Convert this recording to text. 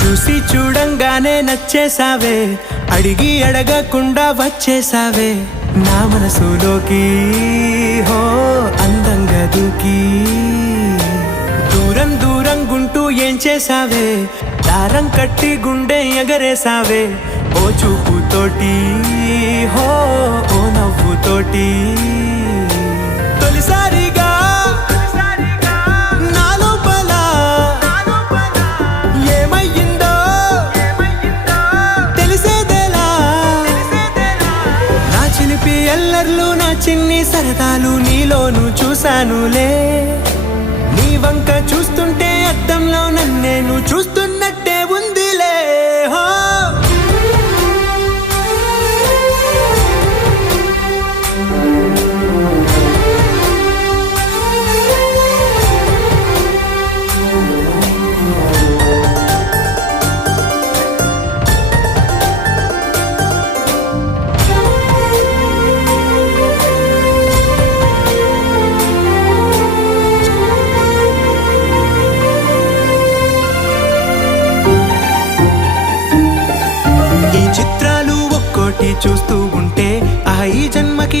చూసి చూడంగానే నచ్చేసావే, అడిగి అడగకుండా వచ్చేసావే నా మనసులోకి. హో అందంగా దూకి దూరం దూరం గుంటూ ఏం చేసావే, దారం కట్టి గుండె ఎగరేసావే ఓ చూపుతోటి. హో ఓ నవ్వుతోటి తొలిసారిగా నా లోపల ఏమయ్యిందో తెలిసేదేలా. నా చిలిపి ఎల్లర్లు నా చిన్ని సరదాలు నీలోను చూశానులే. నీ వంక చూస్తుంటే అద్దంలో నన్నేను చూస్తున్నట్టే ఉందిలే. హో ఈ చిత్రాలు ఒక్కోటి చూస్తూ ఉంటే ఆ ఈ జన్మకి